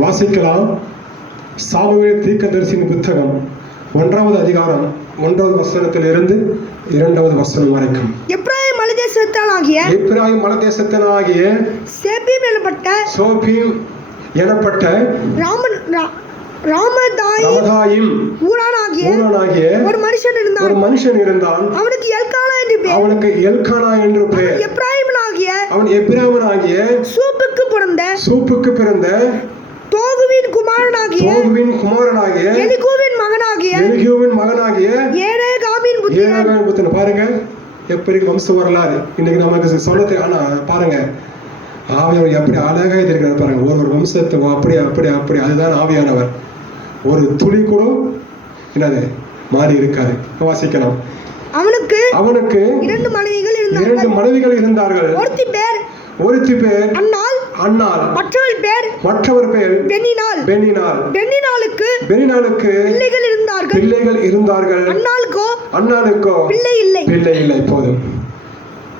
வாசிக்கலாம். சாமுவேல் தீர்க்கதரிசியின் புத்தகம் ஒன்றாவது அதிகாரம் ஒன்றாவது வசனத்திலிருந்து இரண்டாவது வசனம் வரைக்கும். எப்ராஹிம் மலைதேசத்தானாகிய எப்பிராயும் மலதேசத்தனாகிய சேபீம் எனப்பட்ட சோபீம் எனப்பட்ட ராமன் ரமதாயும் ஊரானாகிய ஊரனாகிய ஒரு மனுஷன் ஒரு இருந்தான் மனுஷன் இருந்தான். அவனுக்கு எல்கானா என்று பெயர் அவனுக்கு எல்கானா என்று பெயர் எப்ராஹிமனாகிய அவன் எப்பிராமனாகிய சூப்புக்கு பிறந்த சூப்புக்கு பிறந்த குமாரனாகிய தோகுவின் குமாரனாகிய எலிகூவின் மகனாகிய எலிகியோவின் மகனாகிய ஏரேகாமின் புத்திரன். ஏழாவது புத்தன் பாருங்க எப்படி வம்ச வரலாறு. இன்னைக்கு நமக்கு சொல்ல ஆனா பாருங்க. ஆவியானவர் எப்படி அழகாக இருக்கிறார் பாருங்க. ஒரு ஒரு வம்சத்தை அப்படி அப்படி அப்படி அதுதான் ஆவியானவர். ஒரு துளி கூட என்னது மாறி இருக்காது. வாசிக்கலாம். அவனுக்கு அவனுக்கு இரண்டு மனைவிகள் இரண்டு இருந்தார்கள் மனைவிகள் இருந்தார்கள். ஒருத்தி பேர். ஒருத்தி பேர். அன்னாள் அன்னாள் மற்றவள் பேர் மற்றவர் பேர் பெண்ணினாள் பெண்ணினாள் பெண்ணினாளுக்கு பெண்ணினாளுக்கு பிள்ளைகள் இருந்தார்கள். பிள்ளைகள் இருந்தார்கள். அன்னாளுக்கோ அண்ணாளுக்கோ பிள்ளை இல்லை. பிள்ளை இல்லை போதும்.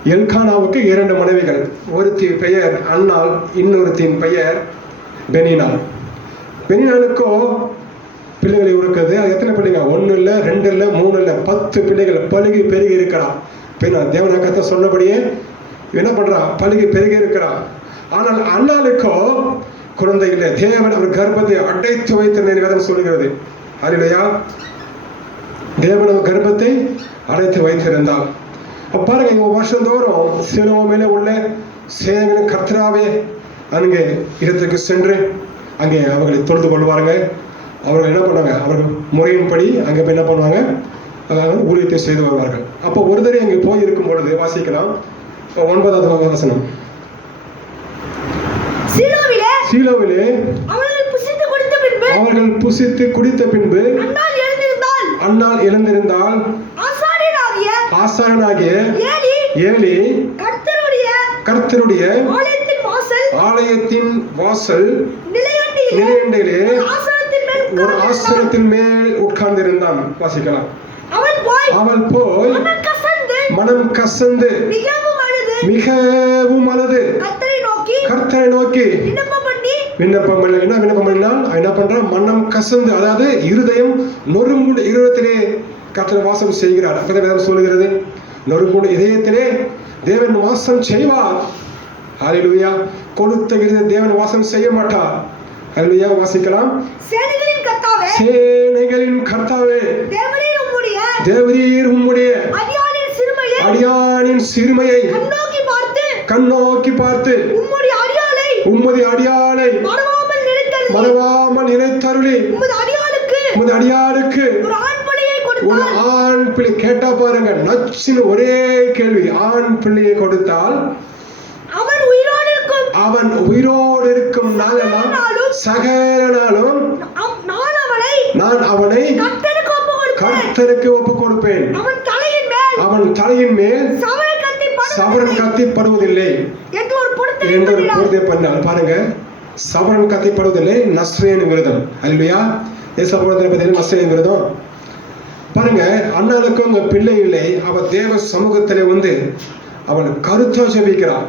எல்கானாவுக்கு இரண்டு மனைவிகள். ஒருத்தி பெயர் அன்னாள் இன்னொருத்தின் பெயர் பெனினாள் பெனினாளுக்கோ பிள்ளைகள் இருக்குது அது எத்தனை பிள்ளைங்க ஒன்று இல்லை ரெண்டு இல்லை மூணு இல்லை பத்து பிள்ளைகள் பழுகி பெருகி இருக்கிறான் பெண்ணா தேவனாக்கத்தை சொன்னபடியே என்ன பண்றா பழுகி பெருகி இருக்கிறான் ஆனால் அண்ணாளுக்கோ குழந்தை இல்லை தேவன் அவர் கர்ப்பத்தை அடைத்து வைத்த வேதம் சொல்லுகிறது தேவன் அவர் கர்ப்பத்தை அடைத்து வைத்திருந்தாள் அப்ப பாருங்க இவங்க வருஷந்தோறும் சிலுவ மேலே உள்ள சேகன கர்த்தராவே அங்கே இடத்துக்கு சென்று அங்கே அவர்களை தொழுது கொள்வாருங்க. அவர்கள் என்ன பண்ணுவாங்க? அவர்கள் முறையின்படி அங்கே போய் என்ன பண்ணுவாங்க? அதாவது ஊழியத்தை செய்து வருவார்கள். அப்போ ஒரு தடவை அங்கே போய் இருக்கும் பொழுது வாசிக்கலாம். ஒன்பதாவது வசனம். சீலோவிலே சீலோவிலே அவர்கள் புசித்து கொடுத்த பின்பு அவர்கள் புசித்து குடித்த பின்பு அண்ணால் எழுந்திருந்தால் ஆசாரியனாகிய ஆசாரனாகிய ஏலி ஏலி கர்த்தருடைய கர்த்தருடைய ஆலயத்தின் வாசல் ஆலயத்தின் வாசல் மேல் ஒரு. ஆசனத்தின் மேல் உட்கார்ந்திருந்தான் வாசிக்கலாம் அவன் போய் அவள் போய் மனம் கசந்து மிகவும் அழுது நோக்கி கர்த்தரை நோக்கி. விண்ணப்பம் பண்ணி. விண்ணப்பம் பண்ண என்ன விண்ணப்பம் பண்ணினால் என்ன பண்றான்? மனம் கசந்து அதாவது இருதயம் நொறுங்குண்டு இருதயத்திலே கர்த்தர் வாசம் செய்கிறார். அப்பதான் வேதம் சொல்லுகிறது நொறுங்குண்டு இதயத்திலே தேவன் வாசம் செய்வார். ஹalleluya. கொடுத்த இருதய தேவன் வாசம் செய்ய மாட்டார். ஹalleluya. வாசிக்கலாம். சேனைகளின் கர்த்தாவே சேனைகளின் கர்த்தாவே. தேவரீர் உம்முடைய அடியானின் சிறுமையை கண்ணோக்கி பார்த்து கண்ணோக்கி பார்த்து உம்முடைய அடியாளை உம்மது அடியானை மறவாமல் நினைத்தருளி மறவாமல் நினைத்தருளி உமது அடியாளுக்கு உமது அடியாருக்கு ஒரு ஆண் பிள்ளையை ஒரு கொடுத்தால் ஆண் பிள்ளை கேட்டா பாருங்க நச்சுன்னு ஒரே கேள்வி ஆண் பிள்ளையை கொடுத்தால்? அவன் உயிரோடு இருக்கும். அவன் உயிரோடு இருக்கும் நாளெல்லாம் சகல நாளும் அவ்- நான் அவனை கர்த்தருக்கு ஒப்பு கொடுப்பேன். அவன் தலையின் மேல் சவரன் கத்திப்படுவதில்லை. என்று ஒரு. பூர்த்தி பண்ணால் பாருங்க சவரன் கத்திப்படுவதில்லை நஸ்ரேன் விரதம் அல்லையா ஏசப்படத்தில் பார்த்தீங்கன்னா நஸ்ரேன் விரதம் பாருங்க அண்ணாளுக்கும் உங்க பிள்ளை இல்லை. அவ தேவ சமூகத்தில் வந்து அவள் கருத்தா ஜெபிக்கிறாள்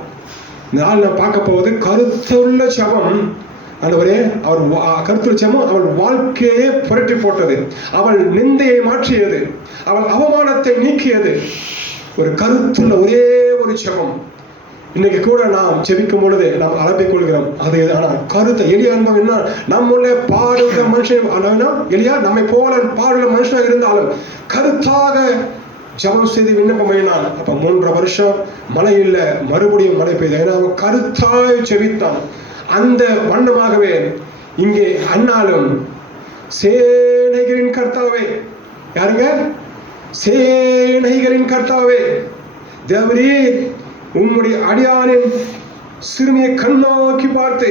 இந்த நாள் நான் பார்க்க போவது கருத்துள்ள சபம். ஆண்டவரே அவர் வா- கருத்துள்ள சபம் அவள் வாழ்க்கையே புரட்டி போட்டது. அவள் நிந்தையை மாற்றியது. அவள் அவமானத்தை நீக்கியது. ஒரு கருத்துள்ள ஒரே ஒரு சபம். இன்னைக்கு கூட நாம் செபிக்கும் பொழுது நாம் அழைப்பிக் கொள்கிறோம். அது ஆனால் கருத்தை எளிய அனுபவம் என்ன? நம்முள்ள பாடுகிற மனுஷன் எளியா? நம்மை போல பாடுகிற மனுஷனாக இருந்தாலும் கருத்தாக ஜபம் செய்து விண்ணப்பம் பண்ணினான் அப்ப மூன்றரை வருஷம் மழை இல்லை மறுபடியும் மழை பெய்யுது ஏன்னா அவன் கருத்தாய் செவித்தான் அந்த வண்ணமாகவே இங்கே அண்ணாலும் சேனைகளின் கர்த்தாவே யாருங்க? சேனைகளின் கர்த்தாவே தேவரீர் உம்முடைய அடியானின் சிறுமியை கண்ணாக்கி பார்த்து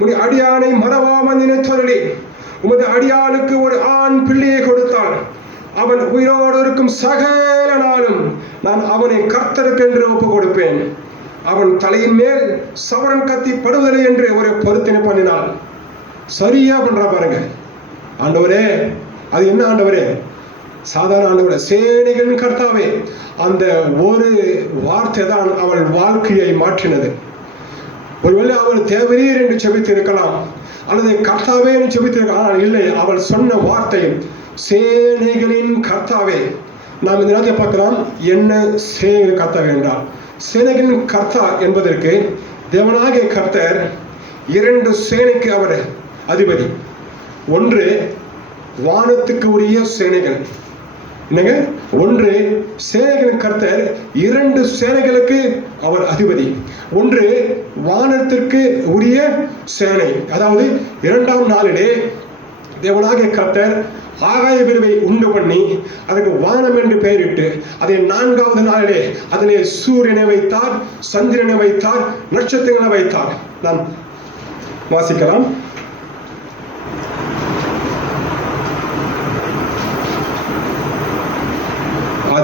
உடைய அடியானை மறவாமல் நினைத்தருளி உமது அடியானுக்கு ஒரு ஆண் பிள்ளையை கொடுத்தாள். அவன் உயிரோடு இருக்கும் சகல நாளும் நான் அவனை கர்த்தருக்கென்று ஒப்பு கொடுப்பேன். அவன் தலையின் மேல் சவரன் கத்தி படுவதில்லை என்று ஒரு பொருத்தனை பண்ணினாள் சரியா பண்றா பாருங்க. ஆண்டவரே அது என்ன ஆண்டவரே? சாதாரண ஆண்டவரே சேனைகளின் கர்த்தாவே அந்த ஒரு வார்த்தை தான் அவள் வாழ்க்கையை மாற்றினது. ஒருவேளை அவள் தேவரீர் என்று செபித்து இருக்கலாம் அல்லது கர்த்தாவே என்று செபித்து ஆனால் இல்லை அவள் சொன்ன வார்த்தை சேனைகளின் கர்த்தாவே. நாம் இந்த நேரத்தை பார்க்கலாம் என்ன சேனைகளின் கர்த்தாவே? என்றால் சேனைகளின் கர்த்தா என்பதற்கு தேவனாகிய கர்த்தர் இரண்டு சேனைக்கு அவர் அதிபதி. ஒன்று வானத்துக்கு உரிய சேனைகள். என்னங்க? ஒன்று சேனைகளின் கர்த்தர் இரண்டு சேனைகளுக்கு அவர் அதிபதி. ஒன்று வானத்திற்கு உரிய சேனை. அதாவது இரண்டாம் நாளிலே தேவனாகிய கர்த்தர் ஆகாய விருவை உண்டு பண்ணி அதற்கு வானம் என்று பெயரிட்டு அதை நான்காவது நாளிலே அதிலே சூரியனை வைத்தார் சந்திரனை வைத்தார் நட்சத்திரங்களை வைத்தார். நாம் வாசிக்கலாம்.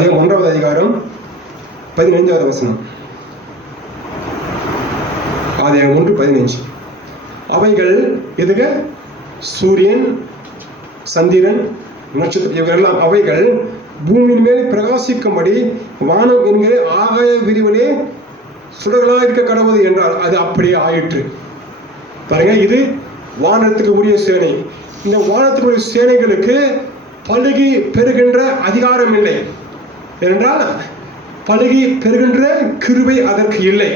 அது ஒன்றாவது அதிகாரம் பதினைஞ்சாவது வசனம். அதே ஒன்று பதினைஞ்சு. அவைகள் எதுக? சூரியன் சந்திரன் நட்சத்திரம் இவரெல்லாம் அவைகள் பூமியின் மேல் பிரகாசிக்கும்படி வானம் என்கிற ஆகாய விரிவிலே சுடர்களாக இருக்க கடவுது என்றால் அது அப்படியே ஆயிற்று. பாருங்க இது வானத்துக்கு உரிய சேனை. இந்த வானத்துக்கு உரிய சேனைகளுக்கு பழுகி பெறுகின்ற அதிகாரம் இல்லை. ஏனென்றால் பழுகி பெறுகின்ற கிருபை அதற்கு இல்லை.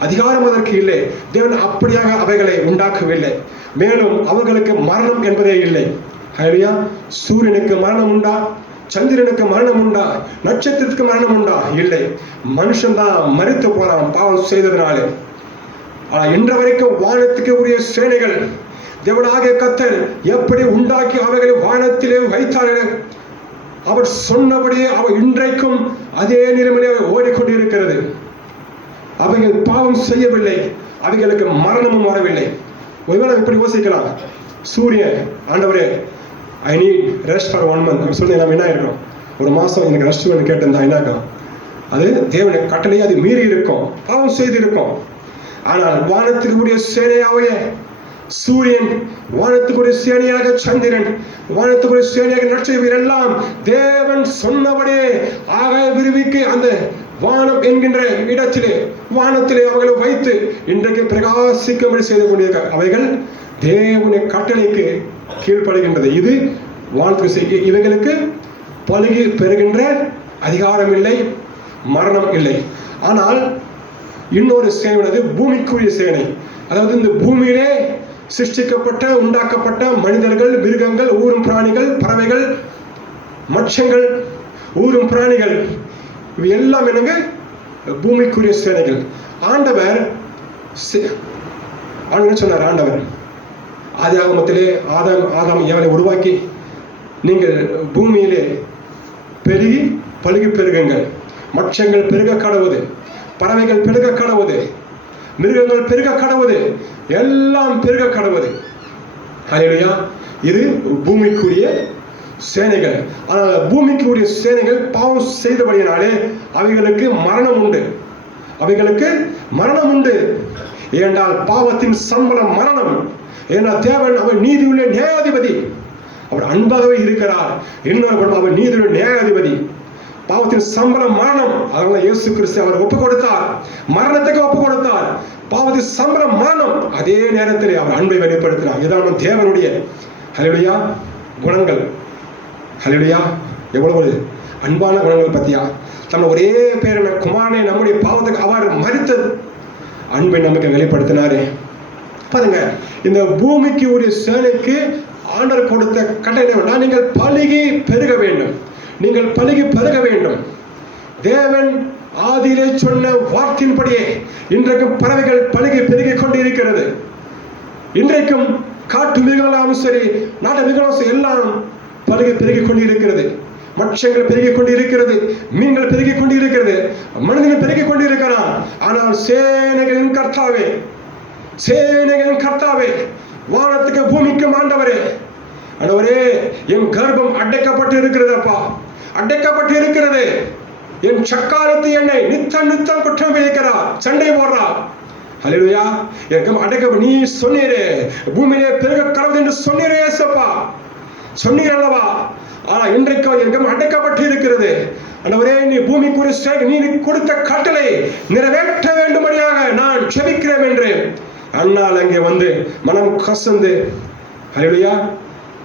அதிகாரம் அதற்கு இல்லை. தேவன் அப்படியாக அவைகளை உண்டாக்கவில்லை. மேலும் அவர்களுக்கு மரணம் என்பதே இல்லை. ஹரியா சூரியனுக்கு மரணம் உண்டா? சந்திரனுக்கு மரணம் உண்டா? நட்சத்திரத்துக்கு மரணம் உண்டா? இல்லை. மனுஷன் தான் மறித்து போறான் பாவம் செய்ததுனாலே. ஆனால் இன்று வரைக்கும் வானத்துக்கு உரிய சேனைகள் தேவனாகிய கத்தர் எப்படி உண்டாக்கி அவைகளை வானத்திலே வைத்தார்கள்? அவர் சொன்னபடியே அவர் இன்றைக்கும் அதே நிலைமையிலே ஓடிக்கொண்டிருக்கிறது. அவைகள் பாவம் செய்யவில்லை. அவைகளுக்கு மரணமும் வரவில்லை. ஒருவேளை இப்படி யோசிக்கலாம்? சூரியன் ஆண்டவரே I need rest for one month சொல்லி நம்ம என்ன இருக்கோம் ஒரு மாதம் எனக்கு ரெஸ்ட் வேணும் கேட்டிருந்தா என்ன இருக்கும் அது தேவனை கட்டளையை அது மீறி இருக்கும். பாவம் செய்து இருக்கும். ஆனால் வானத்துக்குரிய சேனையாவையே சூரியன் வானத்துக்குரிய சேனையாக சந்திரன் வானத்துக்குரிய சேனையாக நட்சத்திரம் எல்லாம் தேவன் சொன்னபடியே ஆக விருவிக்கு அந்த வானம் என்கின்ற இடத்திலே வானத்திலே அவர்களை வைத்து இன்றைக்கு பிரகாசிக்கும்படி செய்து கொண்டிருக்க அவைகள் தேவனை கட்டளைக்கு கீழ்ப்படுகின்றது. இது வானத்துக்கு இவைகளுக்கு பழுகி பெறுகின்ற அதிகாரம் இல்லை மரணம் இல்லை. ஆனால் இன்னொரு சேனையானது பூமிக்குரிய சேனை. அதாவது இந்த பூமியிலே சிருஷ்டிக்கப்பட்ட உண்டாக்கப்பட்ட மனிதர்கள் மிருகங்கள் ஊரும் பிராணிகள் பறவைகள் மச்சங்கள் ஊரும் பிராணிகள் இவை எல்லாம் என்னங்க? பூமிக்குரிய சேனைகள். ஆண்டவர் என்ன சொன்னார்? ஆண்டவர் ஆதி ஆகமத்திலே ஆதாம் ஆதாம் ஏவலை உருவாக்கி நீங்கள் பூமியிலே பெருகி பழுகி பெருகுங்கள். மச்சங்கள் பெருக கடவுது பறவைகள் பெருக கடவுது மிருகங்கள் பெருக கடவுது எல்லாம் பெருக கடவுது ஹalleluya. இது பூமிக்குரிய சேனைகள். ஆனால் பூமிக்குரிய சேனைகள் பாவம் செய்தபடியினாலே அவைகளுக்கு மரணம் உண்டு. அவைகளுக்கு மரணம் உண்டு. ஏன்றால் பாவத்தின் சம்பளம் மரணம். ஏன்னா தேவன் அவர் நீதியுள்ள நியாயாதிபதி அவர் அன்பாகவே இருக்கிறார். இன்னொரு படம் அவர் நீதியுள்ள நியாயாதிபதி பாவத்தின் சம்பளம் மரணம். அதனால இயேசு கிறிஸ்து அவர் ஒப்பு கொடுத்தார் மரணத்துக்கு ஒப்பு கொடுத்தார் பாவது சம்பிரமானம். அதே நேரத்தில் அவர் அன்பை வெளிப்படுத்தினார். இதான் தேவனுடைய ஹalleluya குணங்கள். ஹalleluya எவ்வளவு ஒரு அன்பான குணங்கள் பத்தியா? நம்ம ஒரே பேரான குமாரனை நம்முடைய பாவத்துக்கு அவர் மறித்த அன்பை நமக்கு வெளிப்படுத்தினாரு. பாருங்க இந்த பூமிக்கு உரிய சேனைக்கு ஆண்டர் கொடுத்த கட்டளை நீங்கள் பழுகி பெருக வேண்டும். நீங்கள் பழுகி பெருக வேண்டும். தேவன் ஆதியிலே சொன்ன வார்த்தையின்படியே இன்றைக்கும் பறவைகள் பழகி பெருகிக் கொண்டு இருக்கிறது இன்றைக்கும் காட்டு மிருகங்களாலும் சரி நாட்டு மிருகங்களும் சரி, எல்லாம் பழகி பெருகிக் கொண்டு இருக்கிறது மட்சங்கள் பெருகிக் கொண்டு இருக்கிறது மீன்கள் பெருகிக் கொண்டு இருக்கிறது மனிதன் பெருகிக் கொண்டு இருக்கிறான் ஆனால் சேனைகளின் கர்த்தாவே சேனைகளின் கர்த்தாவே வானத்துக்கு பூமிக்கும் ஆண்டவரே ஆண்டவரே என் கர்ப்பம் அடைக்கப்பட்டு இருக்கிறது அப்பா அடைக்கப்பட்டு இருக்கிறது என் சக்காலத்து என்னை நித்தம் நித்தம் குற்றம் வைக்கிறா சண்டை போடுறா. ஹalleluya. எனக்கு அடைக்க நீ சொன்னீரே பூமியிலே பெருக கடவுள் என்று சொன்னீரே சப்பா சொன்னீர் அல்லவா ஆனா இன்றைக்கு எங்கும் அடைக்கப்பட்டு இருக்கிறது ஆண்டவரே நீ பூமி குறித்த நீ கொடுத்த கட்டளை நிறைவேற்ற வேண்டும்படியாக நான் செபிக்கிறேன் என்று. அண்ணால் அங்கே வந்து மனம் கசந்து ஹalleluya.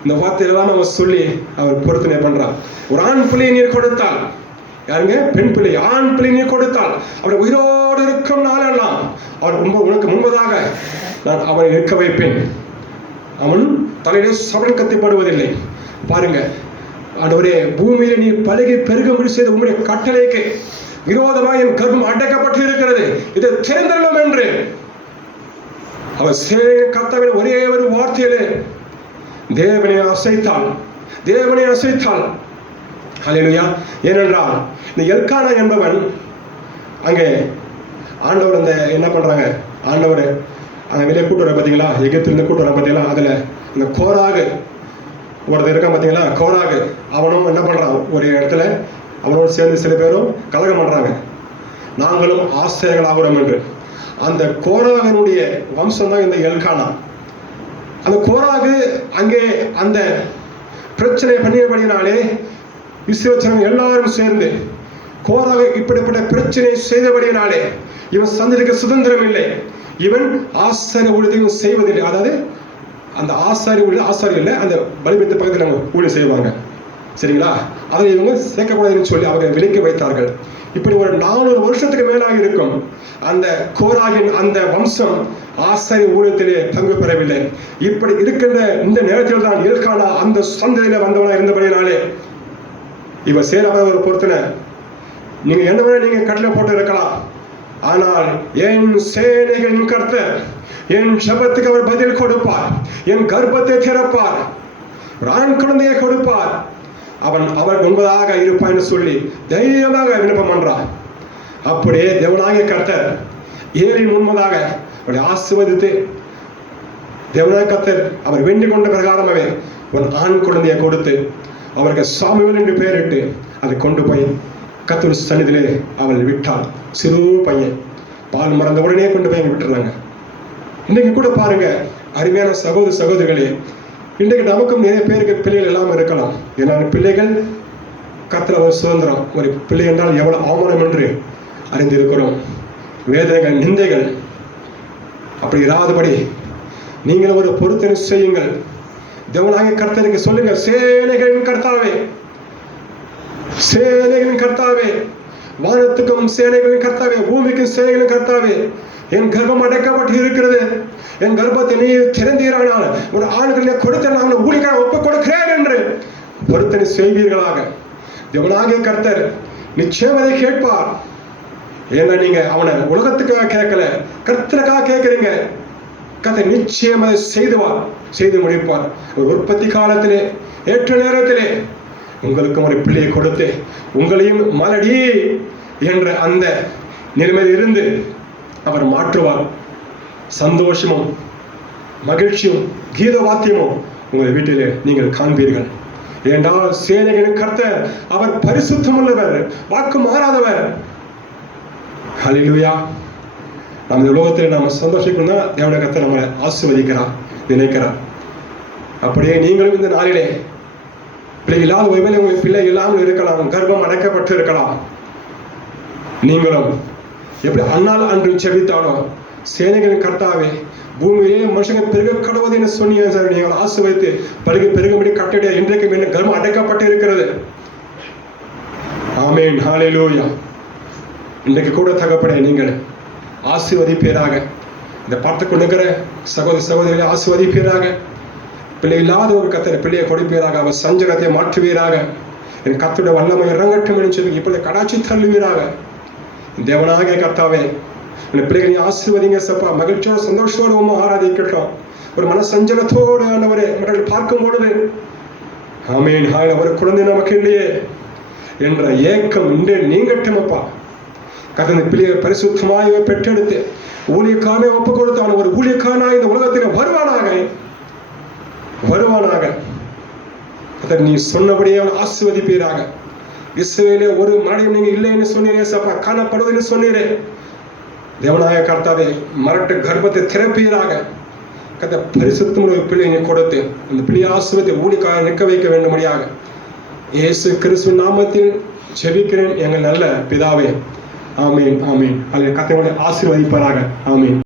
இந்த வார்த்தையெல்லாம் நம்ம சொல்லி அவர் பொருத்தனை பண்றார் ஒரு ஆண் பிள்ளையை நீர் கொடுத்தால் யாருங்க பெண் பிள்ளை ஆண் பிள்ளை நீ கொடுத்தால் அவர் உயிரோடு இருக்கும் நாளெல்லாம் அவர் முன்பு உனக்கு முன்பதாக நான் அவனை இருக்க வைப்பேன். அவன் தலையிலே சவன் கத்திப்படுவதில்லை. பாருங்க ஆண்டவரே பூமியில நீ பழகி பெருகும்படி செய்த உங்களுடைய கட்டளைக்கு விரோதமாக என் கர்ப்பம் அடைக்கப்பட்டு இருக்கிறது இதை தேர்ந்தெல்லாம் என்று. அவர் சே கர்த்தாவின் ஒரே ஒரு வார்த்தையிலே தேவனை அசைத்தாள். தேவனை அசைத்தாள். ஹalleluya. ஏனென்றால் இந்த எல்கானா என்பவன் அங்கே ஆண்டவர் அந்த என்ன பண்ணுறாங்க ஆண்டவர் அந்த வெளியே கூட்டு வர பார்த்தீங்களா எகிப்திலிருந்து கூட்டு வர பார்த்தீங்களா அதில் இந்த கோராகு ஒருத்தர் இருக்கான் பார்த்தீங்களா கோராகு. அவனும் என்ன பண்ணுறான் ஒரு இடத்துல அவனோடு சேர்ந்து சில பேரும் கலகம் பண்ணுறாங்க நாங்களும் ஆசிரியர்களாகிறோம் என்று. அந்த கோராகனுடைய வம்சம் தான் இந்த எல்கானா அந்த கோராகு அங்கே அந்த பிரச்சனை பண்ணியபடினாலே விசுவச்சனம் எல்லாரும் சேர்ந்து கோராக இப்படிப்பட்ட பிரச்சனை செய்தபடியினாலே இவன் சந்ததிக்கு சுதந்திரம் இல்லை. இவன் ஆசாரிய ஊழியத்தையும் செய்வதில்லை. அதாவது அந்த ஆசாரி உள்ள ஆசாரி இல்லை அந்த பலிபீத்த பக்கத்தில் அவங்க ஊழியம் செய்வாங்க. சரிங்களா? அதை இவங்க சேர்க்கக்கூடாதுன்னு சொல்லி அவங்க விலக்கி வைத்தார்கள். இப்படி ஒரு நானூறு வருஷத்துக்கு மேலாக இருக்கும். அந்த கோராகின் அந்த வம்சம் ஆசாரி ஊழியத்திலே பங்கு பெறவில்லை. இப்படி இருக்கின்ற இந்த நேரத்தில் தான் எல்கானா அந்த சந்ததியில வந்தவனா இருந்தபடினாலே இப்போ சேராத பொறுத்தன. நீங்க என்ன வேணா நீங்க கடலை போட்டு இருக்கலாம். ஆனால் என் சேனைகளின் கர்த்தர் என் சபத்துக்கு அவர் பதில் கொடுப்பார். என் கர்ப்பத்தை திறப்பார். ஒரு ஆண் குழந்தையை கொடுப்பார். அவன் அவர் முன்பதாக இருப்பான்னு சொல்லி தைரியமாக விண்ணப்பம் பண்றான் அப்படியே தேவனாகிய கர்த்தர் ஏரின் முன்பதாக அவரை ஆசிர்வதித்து தேவனாக கர்த்தர் அவர் வேண்டிக் கொண்ட பிரகாரமாகவே ஒரு ஆண் குழந்தையை கொடுத்து அவருக்கு சாமுவேல் என்று பெயரிட்டு அதை கொண்டு போய் கத்தூர் சன்னிதிலே அவள் விட்டாள். சிறு பையன். பால் மறந்த உடனே கொண்டு போய் அங்க விட்டுறாங்க. இன்னைக்கு கூட பாருங்க அருமையான சகோதர சகோதரிகளே இன்றைக்கு நமக்கும் நிறைய பேருக்கு பிள்ளைகள் எல்லாம் இருக்கலாம். ஏன்னா பிள்ளைகள் கத்துல ஒரு சுதந்திரம். ஒரு பிள்ளை என்றால் எவ்வளவு அவமானம் என்று அறிந்திருக்கிறோம். வேதனைகள் நிந்தைகள் அப்படி இராதபடி நீங்கள் ஒரு பொருத்தனை செய்யுங்கள். தேவனாகிய கர்த்தருக்கு சொல்லுங்க சேனைகளின் கர்த்தாவே சேனைகளின் கர்த்தாவே வானத்துக்கும் சேனைகளின் கர்த்தாவே பூமிக்கும் சேனைகளின் கர்த்தாவே என் கர்ப்பம் அடைக்கப்பட்டு இருக்கிறது. என் கர்ப்பத்தை நீ திறந்தீரானால் ஒரு ஆண்களை கொடுத்த நான் ஊழிக்காக ஒப்புக் கொடுக்கிறேன் என்று பொருத்தனை செய்வீர்களாக. தேவனாகிய கர்த்தர் நிச்சயம் அதை கேட்பார். ஏன்னா நீங்க அவனை உலகத்துக்காக கேட்கல கர்த்தருக்காக கேட்கறீங்க. கதை நிச்சயம் அதை செய்துவார். செய்து முடிப்பார். ஒரு உற்பத்தி காலத்திலே ஏற்ற நேரத்திலே உங்களுக்கும் ஒரு பிள்ளையை கொடுத்து உங்களையும் மலடி என்ற அந்த நிலைமையில் இருந்து அவர் மாற்றுவார். சந்தோஷமும் மகிழ்ச்சியும் கீத வாத்தியமும் உங்கள் வீட்டிலே நீங்கள் காண்பீர்கள். ஏனென்றால் சேனைகளின் கர்த்தர் அவர் பரிசுத்தமுள்ளவர் வாக்கு மாறாதவர். ஹalleluya. நம்ம உலகத்தில் நாம் சந்தோஷிக்கணும்னா தேவன கர்த்தர் நம்மளை ஆசிர்வதிக்கிறார். நினைக்கிறார் அப்படியே நீங்களும் இந்த நாளிலே பிள்ளை இல்லாத ஒருவேளை உங்களுக்கு பிள்ளை இல்லாமல் இருக்கலாம் கர்ப்பம் அடைக்கப்பட்டு இருக்கலாம் நீங்களும் எப்படி அன்னால் அன்று செவித்தானோ சேனைகளின் கர்த்தாவே பூமியிலே மனுஷங்க பெருக கடவுது என்று சொன்னீங்க சார். நீங்கள் ஆசு வைத்து பருக பெருகும்படி கட்டடைய இன்றைக்கு மேலும் கர்மம் அடைக்கப்பட்டு இருக்கிறது ஆமேன். ஹalleluya. இன்றைக்கு கூட தகப்படைய நீங்கள் ஆசீர்வதிப்பீராக. இந்த பார்த்து கொண்டுக்கிற சகோதரி சகோதரிகளை ஆசிர்வதிப்பீராக. பிள்ளை இல்லாத ஒரு கத்தரை பிள்ளையை கொடுப்பீராக. அவர் சஞ்சலத்தை மாற்றுவீராக. என் கத்தோட வல்லமை இறங்கட்டும் என்று சொல்லி இப்படி கடாச்சி தள்ளுவீராக. தேவனாகிய கத்தாவே இந்த பிள்ளைகளை ஆசீர்வதிங்க சப்பா. மகிழ்ச்சியோட சந்தோஷத்தோடு உமா ஆராதிக்கட்டும். ஒரு மன சஞ்சலத்தோடு ஆண்டவரே மற்றவர்கள் பார்க்கும் பொழுது ஆமீன். ஹாய் ஒரு குழந்தை நமக்கு இல்லையே. என்ற ஏக்கம் இன்று நீங்கட்டும் அப்பா. கத்தனை பிள்ளையை பரிசுத்தமாய் பெற்றெடுத்து ஊழியக்காரனை ஒப்பு கொடுத்தான் ஒரு ஊழியக்காரனாய் இந்த உலகத்தில் வருவானாக. வருவானாக. அதை நீ சொன்னபடியே அவன் ஆசிர்வதிப்பீராக. இஸ்ரேலே ஒரு மறுபடியும் நீங்க இல்லைன்னு சொன்னீரே சப்பா காணப்படுவதுன்னு சொன்னீரே. தேவனாய கர்த்தாவே மரட்டு கர்ப்பத்தை திறப்பீராக. கத்த பரிசுத்தமுள்ள ஒரு பிள்ளையை நீ கொடுத்து அந்த பிள்ளையை ஆசிர்வத்தை ஊழிக்காக நிற்க வைக்க வேண்டும்படியாக. இயேசு கிறிஸ்து நாமத்தில் ஜெபிக்கிறேன் எங்கள் நல்ல பிதாவே. ஆமீன் ஆமீன். அல்ல கத்தையோட ஆசீர்வதிப்பாராக. ஆமீன்.